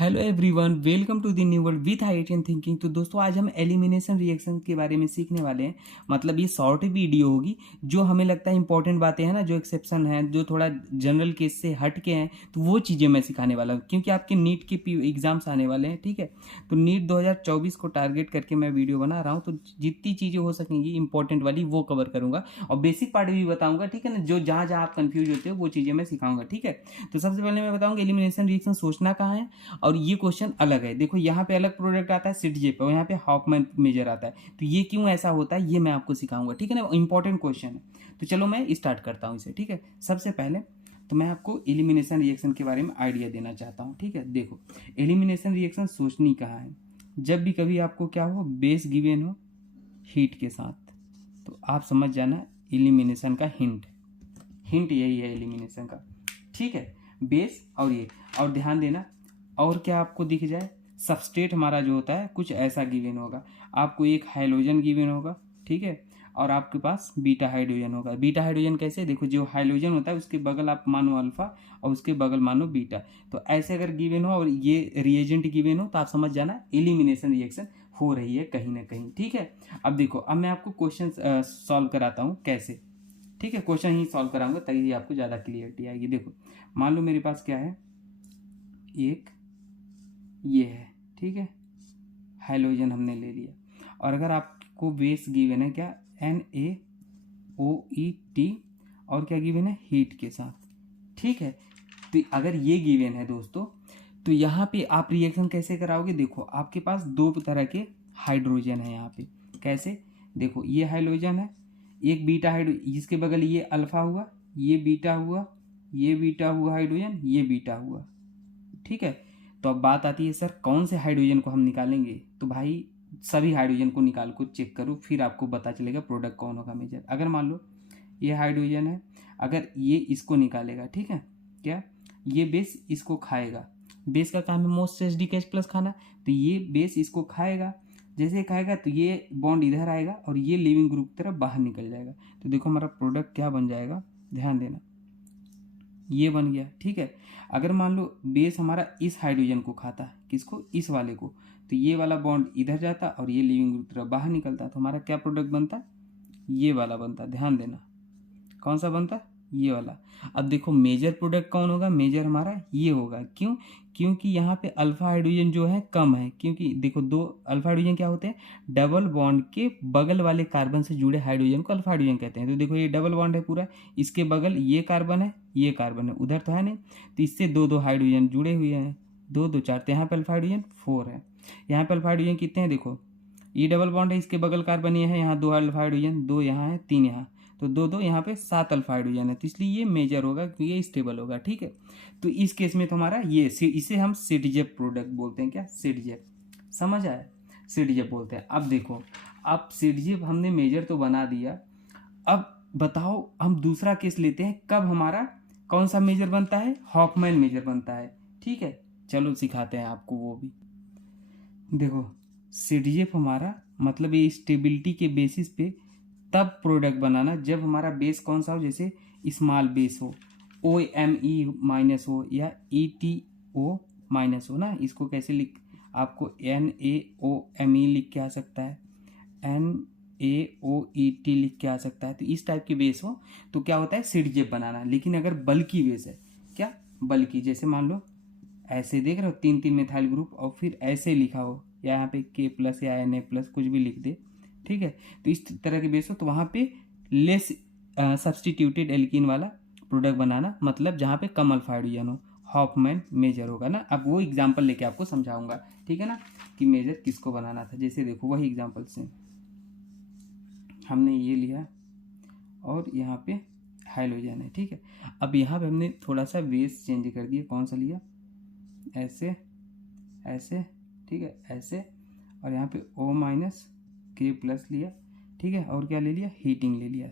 Hello everyone, welcome to the new world with Haitian thinking. तो दोस्तों, आज हम एलिमिनेशन रिएक्शन के बारे में सीखने वाले हैं। मतलब ये शॉर्ट वीडियो होगी। जो हमें लगता है इंपॉर्टेंट बातें हैं ना, जो एक्सेप्शन है, जो थोड़ा जनरल केस से हट के हैं, तो वो चीज़ें मैं सिखाने वाला हूँ, क्योंकि आपके नीट के एग्जाम्स आने वाले हैं। ठीक है, तो नीट 2024 को टारगेट करके मैं वीडियो बना रहा हूँ। तो जितनी चीज़ें हो सकेंगी इंपॉर्टेंट वाली वो कवर करूँगा, और बेसिक पार्ट भी बताऊँगा। ठीक है ना, जो जहाँ जहाँ आप कन्फ्यूज होते हो वो चीज़ें मैं सिखाऊंगा। ठीक है, तो सबसे पहले मैं बताऊँगा एलिमिनेशन रिएक्शन सोचना कहाँ है। और ये क्वेश्चन अलग है। देखो, यहाँ पे अलग प्रोडक्ट आता है सिटजे पे, और यहाँ पे हॉफमैन मेजर आता है। तो ये क्यों ऐसा होता है ये मैं आपको सिखाऊंगा। ठीक है ना, इंपॉर्टेंट क्वेश्चन है। तो चलो मैं स्टार्ट करता हूँ इसे। ठीक है, सबसे पहले तो मैं आपको एलिमिनेशन रिएक्शन के बारे में आइडिया देना चाहता हूँ। ठीक है, देखो, एलिमिनेशन रिएक्शन सोचनी कहाँ है। जब भी कभी आपको क्या हो, बेस गिवन हो हीट के साथ, तो आप समझ जाना एलिमिनेशन का हिंट। हिंट यही है एलिमिनेशन का। ठीक है, बेस और ये, और ध्यान देना, और क्या आपको दिख जाए, सबस्ट्रेट हमारा जो होता है कुछ ऐसा गिवन होगा। आपको एक हाइड्रोजन गिवन होगा। ठीक है, और आपके पास बीटा हाइड्रोजन होगा। बीटा हाइड्रोजन कैसे, देखो, जो हाइड्रोजन होता है उसके बगल आप मानो अल्फा और उसके बगल मानो बीटा। तो ऐसे अगर गिवन हो और ये रिएजेंट गिवन हो, तो आप समझ जाना एलिमिनेशन रिएक्शन हो रही है कहीं ना कहीं। ठीक है, अब देखो, अब मैं आपको क्वेश्चन सॉल्व कराता हूँ कैसे। ठीक है, क्वेश्चन ही सॉल्व कराऊंगा तभी आपको ज़्यादा क्लियरिटी आएगी। देखो, मान लो मेरे पास क्या है, एक ये है। ठीक है, हाइड्रोजन हमने ले लिया, और अगर आपको बेस गिवन है क्या, NaOET, और क्या गिवन है, हीट के साथ। ठीक है, तो अगर ये गिवन है दोस्तों, तो यहाँ पे आप रिएक्शन कैसे कराओगे। देखो, आपके पास दो तरह के हाइड्रोजन है यहाँ पे। कैसे, देखो, ये हाइड्रोजन है, एक बीटा हाइड्रोजन, जिसके बगल ये अल्फा हुआ, ये बीटा हुआ, ये बीटा हुआ हाइड्रोजन, ये बीटा हुआ। ठीक है, तो अब बात आती है, सर कौन से हाइड्रोजन को हम निकालेंगे। तो भाई सभी हाइड्रोजन को निकाल को चेक करो, फिर आपको पता चलेगा प्रोडक्ट कौन होगा मेजर। अगर मान लो ये हाइड्रोजन है, अगर ये इसको निकालेगा, ठीक है, क्या, ये बेस इसको खाएगा। बेस का काम है मोस्ट एच प्लस खाना, तो ये बेस इसको खाएगा। जैसे खाएगा तो ये बॉन्ड इधर आएगा और ये लिविंग ग्रुप की तरफ बाहर निकल जाएगा। तो देखो हमारा प्रोडक्ट क्या बन जाएगा, ध्यान देना, ये बन गया। ठीक है, अगर मान लो बेस हमारा इस हाइड्रोजन को खाता है, किसको, इस वाले को, तो ये वाला बॉन्ड इधर जाता और ये लिविंग ग्रुप तरफ बाहर निकलता, तो हमारा क्या प्रोडक्ट बनता, ये वाला बनता। ध्यान देना, कौन सा बनता, ये वाला। अब देखो मेजर प्रोडक्ट कौन होगा, मेजर हमारा ये होगा। क्यों, क्योंकि यहाँ पे अल्फा हाइड्रोजन जो है कम है। क्योंकि देखो, दो अल्फा हाइड्रोजन क्या होते हैं, डबल बॉन्ड के बगल वाले कार्बन से जुड़े हाइड्रोजन को अल्फा हाइड्रोजन कहते हैं। तो देखो, ये डबल बॉन्ड है पूरा, इसके बगल ये कार्बन है, ये कार्बन है, उधर तो है नहीं, तो इससे दो दो हाइड्रोजन जुड़े हुए हैं, दो दो चार, तो यहाँ पे अल्फा हाइड्रोजन 4 है। यहाँ पे अल्फा हाइड्रोजन कितने हैं, देखो, ये डबल बॉन्ड है, इसके बगल कार्बन ये है, यहाँ 2 अल्फा हाइड्रोजन, 2 यहाँ है, 3 यहाँ, तो 2 2 यहाँ पे 7 अल्फा हाइड्रोजन है। तो इसलिए ये मेजर होगा, क्योंकि ये स्टेबल होगा। ठीक है, तो इस केस में तो हमारा ये इसे हम सिटजेप प्रोडक्ट बोलते हैं। क्या, सिटजेप, समझ आया, सिटजेप बोलते हैं। अब देखो, अब सिटजेप हमने मेजर तो बना दिया। अब बताओ, हम दूसरा केस लेते हैं, कब हमारा कौन सा मेजर बनता है, हॉफमैन मेजर बनता है। ठीक है, चलो सिखाते हैं आपको वो भी। देखो, सीडीएफ हमारा मतलब ये स्टेबिलिटी के बेसिस पे तब प्रोडक्ट बनाना जब हमारा बेस कौन सा हो, जैसे स्मॉल बेस हो, OMe माइनस हो, या ETO माइनस हो ना। इसको कैसे लिख, आपको NaOMe लिख के आ सकता है, NaOET लिख के आ सकता है। तो इस टाइप के बेस हो तो क्या होता है, सीडजेप बनाना। लेकिन अगर बल्कि बेस है, क्या बल्कि, जैसे मान लो ऐसे देख रहे हो 3 3 मिथाइल ग्रुप, और फिर ऐसे लिखा हो, या यहाँ पे K+ या Na+ कुछ भी लिख दे। ठीक है, तो इस तरह के बेस हो तो वहाँ पे लेस सब्सटीट्यूटेड एल्कीन वाला प्रोडक्ट बनाना, मतलब जहाँ पे कम अल्फा हाइड्रोजन हो, हॉफमैन मेजर होगा ना। अब वो एग्जाम्पल लेके आपको समझाऊंगा, ठीक है ना, कि मेजर किसको बनाना था। जैसे देखो, वही एग्जाम्पल से हमने ये लिया और यहाँ पे हाइड्रोजन है। ठीक है, अब यहाँ पे हमने थोड़ा सा बेस चेंज कर दिया। कौन सा लिया, ऐसे ऐसे, ठीक है, ऐसे, और यहाँ पे O- K+ लिया। ठीक है, और क्या ले लिया, हीटिंग ले लिया।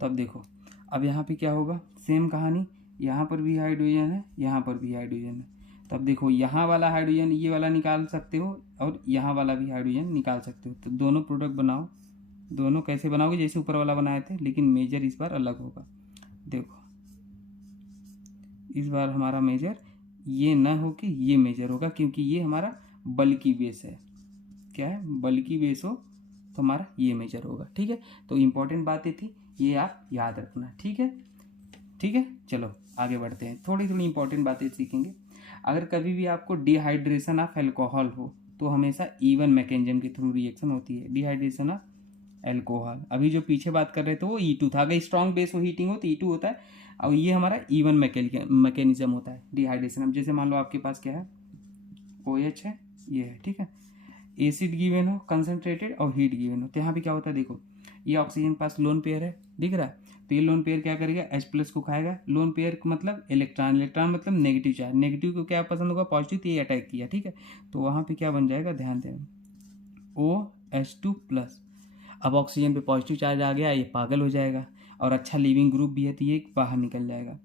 तो अब देखो, अब यहाँ पे क्या होगा, सेम कहानी, यहाँ पर भी हाइड्रोजन है, यहाँ पर भी हाइड्रोजन है। तो अब देखो, यहाँ वाला हाइड्रोजन ये वाला निकाल सकते हो, और यहाँ वाला भी हाइड्रोजन निकाल सकते हो। तो दोनों प्रोडक्ट बनाओ। दोनों कैसे बनाओगे, जैसे ऊपर वाला बनाए थे, लेकिन मेजर इस बार अलग होगा। देखो, इस बार हमारा मेजर ये ना हो कि ये मेजर होगा, क्योंकि ये हमारा बल्कि बेस है। क्या है? बल्कि बेस हो तो हमारा ये मेजर होगा। ठीक है, तो इंपॉर्टेंट बातें थी, ये आप याद रखना। ठीक है, ठीक है, चलो आगे बढ़ते हैं, थोड़ी थोड़ी इंपॉर्टेंट बातें सीखेंगे। अगर कभी भी आपको डिहाइड्रेशन ऑफ अल्कोहल हो तो हमेशा इवन मैकेनिज्म के थ्रू रिएक्शन होती है। डिहाइड्रेशन ऑफ अल्कोहल, अभी जो पीछे बात कर रहे थे वो E2 था। अगर स्ट्रॉन्ग बेस हो, हीटिंग हो तो E2 होता है, और ये हमारा इवन मैकेनिज्म होता है डिहाइड्रेशन। अब जैसे मान लो आपके पास क्या है, OH है, ये है, ठीक है, एसिड गिवन हो कंसनट्रेटेड और हीट गिवन हो, तो यहाँ पे क्या होता है, देखो ये ऑक्सीजन पास लोन पेयर है, दिख रहा है, तो ये लोन पेयर क्या करेगा, H+ को खाएगा। लोन पेयर मतलब इलेक्ट्रॉन, इलेक्ट्रॉन मतलब नेगेटिव चार्ज, नेगेटिव को क्या पसंद होगा, पॉजिटिव, तो ये अटैक किया। ठीक है, तो वहाँ पे क्या बन जाएगा, ध्यान देना, OH2+। अब ऑक्सीजन पे पॉजिटिव चार्ज आ गया, ये पागल हो जाएगा, और अच्छा लिविंग ग्रुप भी है तो ये बाहर निकल जाएगा।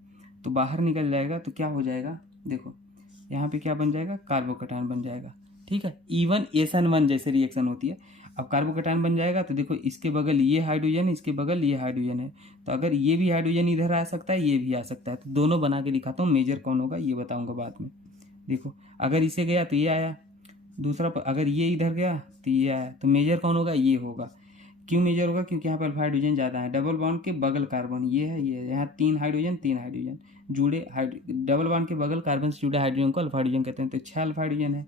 तो बाहर निकल जाएगा तो क्या हो जाएगा, देखो यहाँ पे क्या बन जाएगा, कार्बोकटायन बन जाएगा। ठीक है, इवन SN1 जैसे रिएक्शन होती है। अब कार्बोकटायन बन जाएगा तो देखो इसके बगल ये हाइड्रोजन, इसके बगल ये हाइड्रोजन है, तो अगर ये भी हाइड्रोजन इधर आ सकता है, ये भी आ सकता है, तो दोनों बना के दिखाता हूँ, मेजर कौन होगा ये बताऊँगा बाद में। देखो अगर इसे गया तो ये आया, दूसरा अगर ये इधर गया तो ये आया, तो मेजर कौन होगा, ये होगा। क्यों मेजर होगा, क्योंकि यहाँ पर हाइड्रोजन ज़्यादा है। डबल बॉन्ड के बगल कार्बन ये है, ये है, यहाँ 3 हाइड्रोजन 3 हाइड्रोजन जुड़े, डबल बॉन्ड के बगल कार्बन से जुड़े हाइड्रोजन को अल्फा हाइड्रोजन कहते हैं। तो 6 अल्फा हाइड्रोजन है,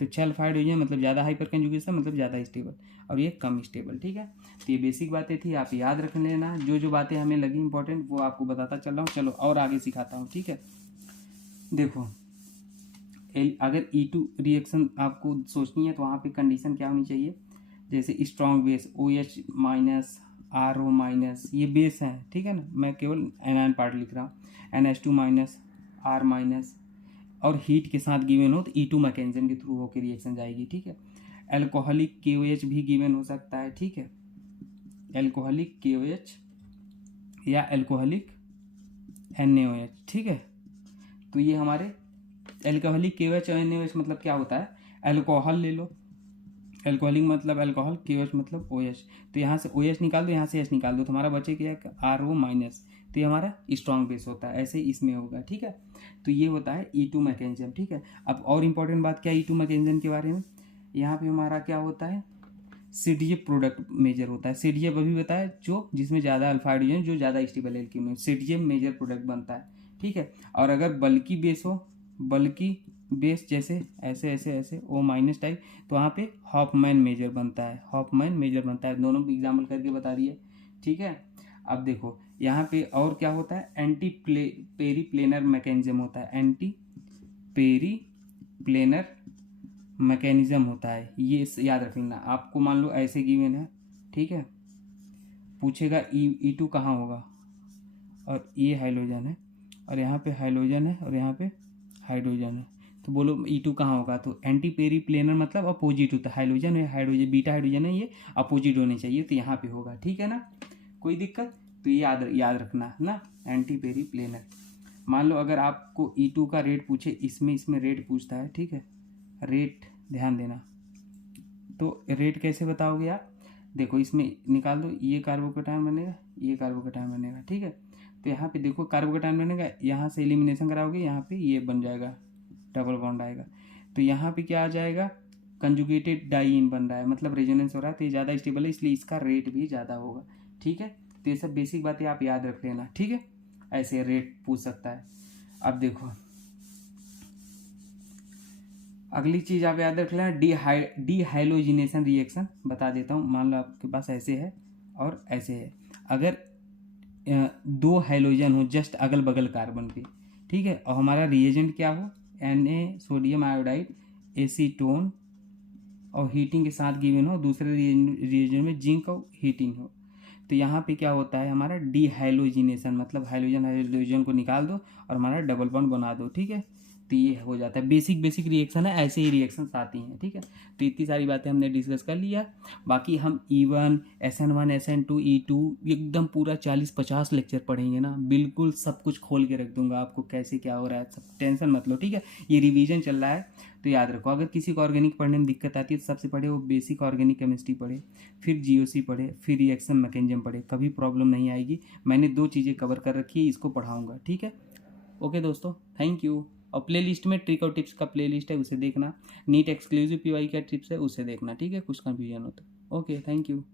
तो 6 अल्फा हाइड्रोजन मतलब ज़्यादा हाइपर कंजुगेशन, मतलब ज़्यादा स्टेबल, और ये कम स्टेबल। ठीक है, तो ये बेसिक बातें थी, आप याद रख लेना। जो जो बातें हमें लगी इंपॉर्टेंट वो आपको बताता चल रहा हूँ। चलो और आगे सिखाता हूँ। ठीक है, देखो अगर E2 रिएक्शन आपको सोचनी है तो वहाँ पे कंडीशन क्या होनी चाहिए, जैसे स्ट्रॉन्ग बेस OH- RO-, ये बेस है, ठीक है ना, मैं केवल एनायन पार्ट लिख रहा हूँ, NH2- R-, और हीट के साथ गिवन हो तो E2 मैकेनिज्म के थ्रू होकर रिएक्शन जाएगी। ठीक है, एल्कोहलिक KOH भी गिवन हो सकता है। ठीक है, एल्कोहलिक KOH या एल्कोहलिक NaOH। ठीक है, तो ये हमारे एल्कोहलिक KOH और NaOH मतलब क्या होता है, अल्कोहल ले लो, एल्कोहलिक मतलब अल्कोहल, KOH मतलब OH, तो यहाँ से OH निकाल दो, यहाँ से H निकाल दो, तो हमारा बचे क्या, RO-, तो ये हमारा स्ट्रॉन्ग बेस होता है, ऐसे ही इसमें होगा। ठीक है, तो ये होता है E2 मैकेनिज्म। ठीक है, अब और इम्पोर्टेंट बात क्या है E2 मैकेनिज्म के बारे में, यहाँ पे हमारा क्या होता है, CDF प्रोडक्ट मेजर होता है। CDF अभी बताया, जो जिसमें ज़्यादा अल्फा हाइड्रोजन, जो ज़्यादा स्टेबल एल्कीन हो, CDF मेजर प्रोडक्ट बनता है। ठीक है, और अगर बल्कि बेस हो, बल्कि बेस जैसे ऐसे ऐसे ऐसे O- टाइप, तो वहाँ पे हॉफमैन मेजर बनता है, हॉफमैन मेजर बनता है। दोनों एग्जाम्पल करके बता रही है। ठीक है, अब देखो यहाँ पे और क्या होता है, एंटी पेरीप्लेनर मैकेनिज्म होता है, एंटी पेरीप्लेनर मैकेनिज्म होता है, ये याद रख लेना। आपको मान लो ऐसे गिवन है, ठीक है, पूछेगा E2 कहाँ होगा, और ये हाइड्रोजन है, और यहाँ पे हाइड्रोजन है, और यहाँ पे हाइड्रोजन है, तो बोलो E2 कहाँ होगा, तो एंटी पेरी प्लेनर मतलब अपोजिट होता है, हाइड्रोजन है, हाइड्रोजन बीटा हाइड्रोजन है, ये अपोजिट होने चाहिए, तो यहाँ पे होगा। ठीक है ना, कोई दिक्कत, तो ये याद रखना ना, एंटी पेरी प्लेनर। मान लो अगर आपको E2 का रेट पूछे, इसमें रेट पूछता है। ठीक है, रेट ध्यान देना, तो रेट कैसे बताओगे आप, देखो इसमें निकाल दो, ये कार्बोकटायन बनेगा, ये कार्बोकटायन बनेगा। ठीक है, तो यहाँ पे देखो कार्बोकटायन बनेगा, यहाँ से एलिमिनेशन कराओगे, यहाँ पे ये बन जाएगा, डबल बॉन्ड आएगा, तो यहाँ पे क्या आ जाएगा, कंजुगेटेड डाइईन बन रहा है, मतलब रेजोनेंस हो रहा है, तो ये ज़्यादा स्टेबल है, इसलिए इसका रेट भी ज़्यादा होगा। ठीक है, तो ये सब बेसिक बातें आप याद रख लेना। ठीक है, ऐसे रेट पूछ सकता है। अब देखो अगली चीज़ आप याद रख लेना, डीहाइलोजिनेशन रिएक्शन बता देता हूँ। मान लो आपके पास ऐसे है और ऐसे है, अगर दो हाइलोजन हो जस्ट अगल बगल कार्बन पे, ठीक है, और हमारा रिएजेंट क्या हो, Na सोडियम आयोडाइड एसीटोन, और हीटिंग के साथ गिवन हो, दूसरे रिएजेंट में जिंक और हीटिंग हो, तो यहाँ पे क्या होता है, हमारा डीहाइलोजिनेशन मतलब हाइलोजन हाइड्रोजन को निकाल दो और हमारा डबल बॉन्ड बना दो। ठीक है, तो ये हो जाता है, बेसिक रिएक्शन है, ऐसे ही रिएक्शंस आती हैं। ठीक है, तो इतनी सारी बातें हमने डिस्कस कर लिया। बाकी हम E1 SN1 SN2 E2 एकदम पूरा 40-50 लेक्चर पढ़ेंगे ना, बिल्कुल सब कुछ खोल के रख दूंगा आपको, कैसे क्या हो रहा है, सब टेंशन मत लो। ठीक है, ये रिवीजन चल रहा है, तो याद रखो, अगर किसी को ऑर्गेनिक पढ़ने में दिक्कत आती है तो सबसे पहले वो बेसिक ऑर्गेनिक केमिस्ट्री पढ़े, फिर GOC पढ़े, फिर रिएक्शन मैकेनिज्म पढ़े, कभी प्रॉब्लम नहीं आएगी। मैंने 2 चीज़ें कवर कर रखी है, इसको पढ़ाऊँगा। ठीक है, ओके दोस्तों, थैंक यू। और प्ले लिस्ट में ट्रिक और टिप्स का प्ले लिस्ट है, उसे देखना। नीट एक्सक्लूसिव पीवाई का टिप्स है, उसे देखना। ठीक है, कुछ कन्फ्यूजन हो तो। Okay, thank you.